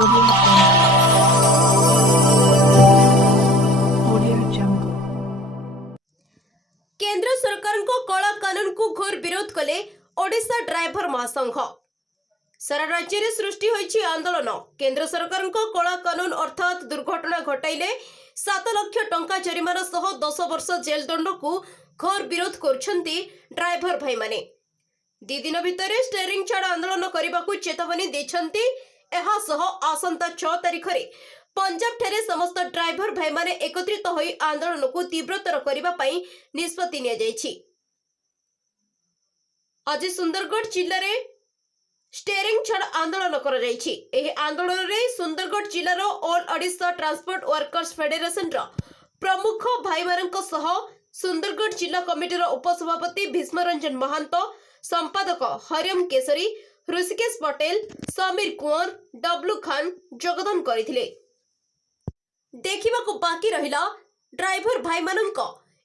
केंद्र सरकार को कला कानून को घोर विरोध कले ओडिशा ड्राइवर महासंघ। सारा राज्य में सृष्टि होइछि आंदोलन। केंद्र सरकार को कला कानून अर्थात दुर्घटना घटाइले 7 लाख टंका जरिमाना सह 10 वर्ष जेल दंड को घोर विरोध करछंती ड्राइवर भाई माने। 2 दिन भितर स्टेयरिंग छाड़ आंदोलन करने को चेतावनी देछंती। एहा सह आसंता 6 तारिख रे पंजाब ठारे समस्त ड्राइवर भाई माने एकत्रित होई आंदोलन को तीव्रतर करबा पई निष्पत्ति निया जायछि। आज सुंदरगढ़ जिल्ला रे स्टेयरिंग छाड़ आंदोलन कर जायछि। एही आंदोलन रे सुंदरगढ़ जिल्लार all Odisha transport workers federation रो प्रमुख भाई मानक सह सुंदरगढ़ जिला कमिटीर उपसभापति भीष्मरंजन महांत, संपादक हरिओम केसरी, ऋषिकेश पटेल, समीर कुंवर, डब्लू खान योगदान करथिले। देखिबा को बाकी रहिला ड्राइवर भाई मानक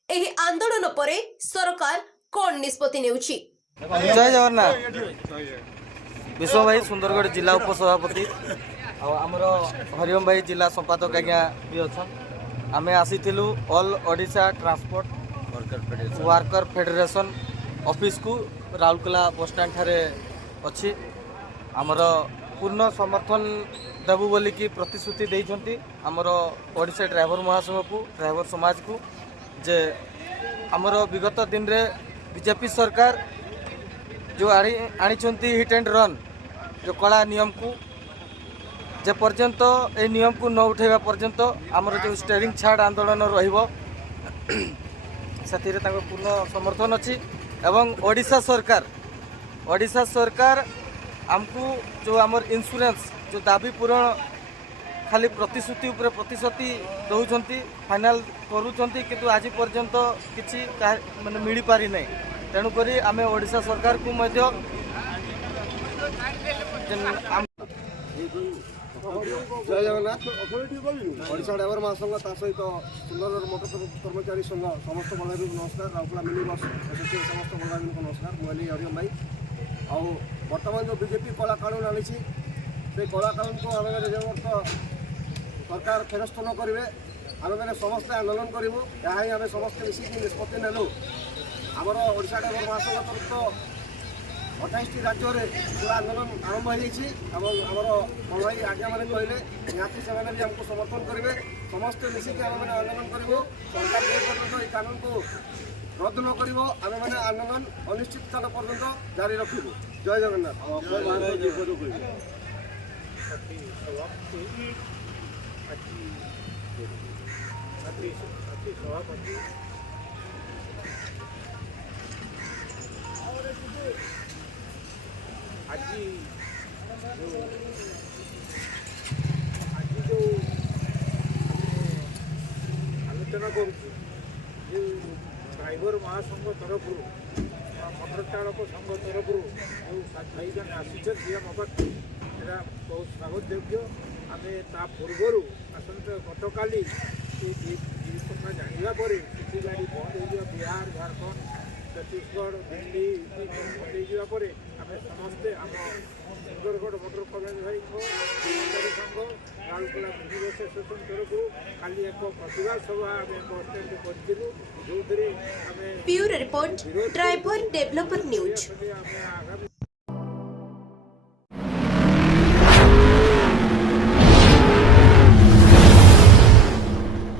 एही आंदोलन परे सरकार कोन निष्पत्ति नेउछि। जय जगन्नाथ। विश्व भाई सुंदरगढ़ जिला उपसभापति आमर हरिओम भाई जिला संपादक आज्ञा भी अच्छा। आम आसीलु all Odisha transport worker federation office को राउरकेला बस स्टैंड ठारे अच्छी आमर पूर्ण समर्थन देवु बोली की प्रतिश्रुति देइछंती आमर ओडिशा ड्राइवर महासंघ को ड्राइवर समाज को जे आमर विगत दिन रे बीजेपी सरकार जो आनी हिट एंड रन जो कला नियम को जे पर्यंत ए नियम को न उठेबा पर्यंत आमर जो स्टेयरिंग छाड़ आंदोलन रहिबो साथीरे तांको पूर्ण समर्थन अच्छी। एवं ओडिशा सरकार आमको जो आमर इंश्योरेंस जो दाबी पूरण खाली प्रतिश्रुति उपरे प्रतिश्रुति दौरान फाइनाल करूछंती किंतु आज पर्यंत किछि माने मिली पारि नै। तेणुक आम ओडिशा सरकार को मध्य जय जगन्नाथ। ओडिशा ड्राइवर महासंघ सहित सुंदरगढ़ मोटर कर्मचारी संघ समस्त बलगामी को नमस्कार। राउरकेला मिनी बस एसोसिएशन समस्त बलगामी को नमस्कार। मुझे हरिओम भाई आउ बर्तमान जो बीजेपी कला कानून आनी से कला कानून को आम सरकार फेरस्त न करेंगे आम मैंने समस्ते आंदोलन करूँ। यहाँ आम समस्ते मिसिकी निष्पत्ति नेलु। आमर ओडिशा ड्राइवर महासंघ तरफ 28 राज्य में पूरा आंदोलन आरंभ होमर बड़ भाई आज्ञा मैंने कहले निहती से भी आमको समर्थन करेंगे। समस्ते मिसिकी आम मैंने आंदोलन करूँ। सरकार जे पर्यटन ये कानून को रद्द न कर आम मैंने आंदोलन अनिश्चित काल पर्यटन जारी रखू। जय जगन्नाथ। आज जो आलोचना कर ड्राइवर महासंघ तरफ मोटर चालक संघ तरफ जो भाई मैंने आसी बाबद यहाँ बहुत स्वागत योग्य। आम ता पूर्वर आसत गतकाली कथा जाना किसी गाड़ी बंद हो बिहार, झारखंड, छत्तीसगढ़, दिल्ली बंद होगापर आम समस्ते आम सुंदरगढ़ मोटर कर्मचारी संघ राउरकेला मिनी बस एसोसिएशन तरफ खाली एक प्रतिवाद सभा आम बस स्टैंड करूँ जो bureau report driver developer news. आगामी